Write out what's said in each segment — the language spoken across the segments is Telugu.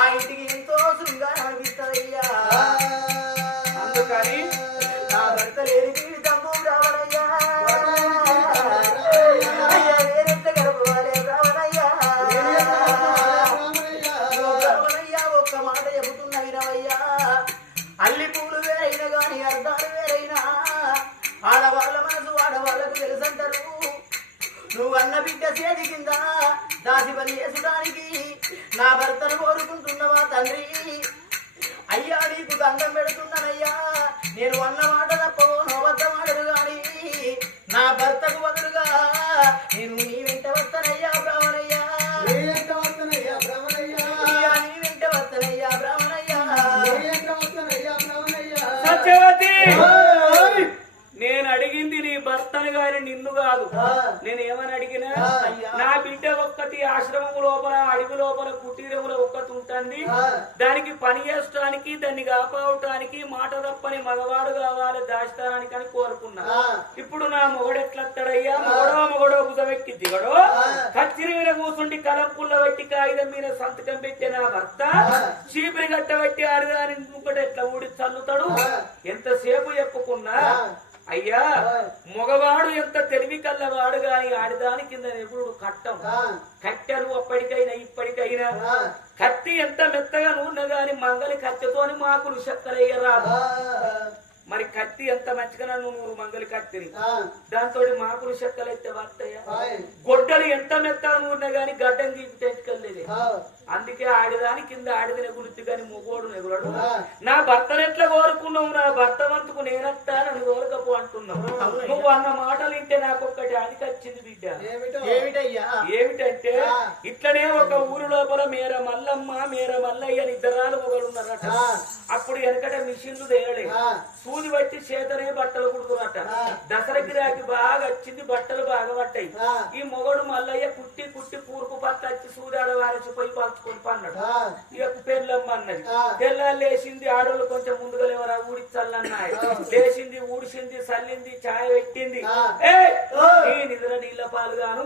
ఆ ఇంటికి ఎంతో శృంగారం అనిపిస్తుందయ్యా. అందుకని నా భర్త లేని జీవితము రావణయ్యా. అయ్యా నేనెంత గడపవాలే రావణయ్యా. రావణయ్యా ఒక్క మాట చెబుతున్న వినవయ్యా. అల్లి పూలు వేరైన గాని అర్థాలు వేరైనా ఆడవాళ్ళ మనసు ఆడవాళ్ళకు తెలుసంటారు. నువ్వు అన్న బిడ్డ చేతి కింద దాసి పని చేసుడానికి నా భర్తను కోరుకుంటున్నవా తండ్రి? అయ్యా నీకు దండం పెడుతున్నానయ్యా. నేను అన్న మాట తప్పవో నోబద్దం ఆడదు గాని నా భర్తకు బదులుగా నేను నీ వెంట వస్తానయ్యా బ్రాహ్మణయ్యా. నీ వెంట వస్తానయ్యా బ్రాహ్మణయ్యా. సత్యవతి, నేను అడిగింది నీ భర్తను గాని నిన్ను కాదు. నేను ఏమని అడిగినా, నా బిడ్డ ఒక్కటి ఆశ్రమం లోపల అడవి లోపల కుటీరముల ఒక్కటి ఉంటుంది. దానికి పని చేసడానికి దాన్ని కాపాడటానికి మాట తప్పని మగవాడు కావాలి దాచడానికి అని కోరుకున్నా. ఇప్పుడు నా మొగడు ఎట్లత్తడయ్యా? మొగడో బుధమెక్కి దిగడో కచ్చిరి మీద కూర్చుండి కలంపుల్ల పెట్టి కాగితం మీద సంతకం పెట్టే నా భర్త చీపిరి గట్ట పెట్టి ఆడదాని ముక్కడు ఎట్లా ఊడి చల్లుతాడు? ఎంతసేపు చెప్పుకున్నా అయ్యా మగవాడు ఎంత తెలివి కల్లవాడు గాని ఆడిదాని కింద ఎప్పుడు కట్టం కట్టరు. అప్పటికైనా ఇప్పటికైనా కత్తి ఎంత మెత్తగా నూనె గాని మంగలి కత్తితోని మాకులు చెక్కలయ్యరాదు. మరి కత్తి ఎంత మంచిగా నువ్వు మంగలి కత్తిని దాంతో మాకులు చెక్కలైతే వస్తాయా? గొడ్డలు ఎంత మెత్తగా నూనె గాని గడ్డం గీకి తెచ్చుకెళ్ళలేదు. అందుకే ఆడిదాని కింద ఆడిదిన గురించి గాని మొగోడు నెగులడు. నా భర్తను ఎట్లా కోరుకున్నావు? నా భర్త వంతుకు నేనత్తా నన్ను కోరకపో అంటున్నావు. నువ్వు అన్న మాటలు వింటే నాకు ఒక్కటి అదికి వచ్చింది బిడ్డ. ఏమిటంటే ఇట్లనే ఒక ఊరు లోపల మేర మల్లయ్య అని ఇద్దరాలు మొగలు ఉన్నారట. అప్పుడు వెనకట మిషన్లు తేలలే. సూది బట్టి చేతనే బట్టలు కుడుతున్నట. దసరకి రాకి బాగా వచ్చింది, బట్టలు బాగా పట్టాయి. ఈ మొగడు మల్లయ్య కుట్టి పూర్పు పట్ల వచ్చి సూర్యాడ వారసిపోయి పలుచుకొని పన్నాడు. ఇక పెళ్ళమ్మ అన్నది. తెల్లాలు లేచింది, ఆడోళ్ళు కొంచెం ముందుగా లేవరా ఊడిచ్చల్లన్నాయి. లేచింది, ఊడిసింది, చల్లింది, ఛాయ పెట్టింది. ఈ నిద్ర నీళ్ళ పాలు గాను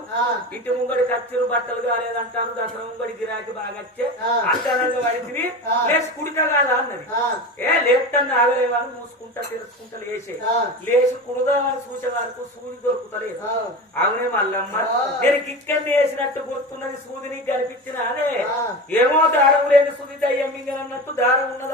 ఇంటి ముంగడి కచ్చిరు బట్టలు కాలేదంటాను. దసరా ముంగడి గిరాకి బాగా వచ్చే అంతనంగా పడింది. లేచి కుడిక కాదా అన్నది. లేపుతాను ఆగలేవాను మూసుకుంటా తెలుసుకుంటా లేచి కుడదామని చూసే వరకు సూది దొరుకుతలేదు. అవునే మల్లమ్మ, నేను కిక్కన్ని వేసినట్టు గుర్తున్నది. సూది నీకు కనిపించిన అదే ఏమో దారం లేని సూది దయ్యం మింగనన్నట్టు దారం ఉన్నదా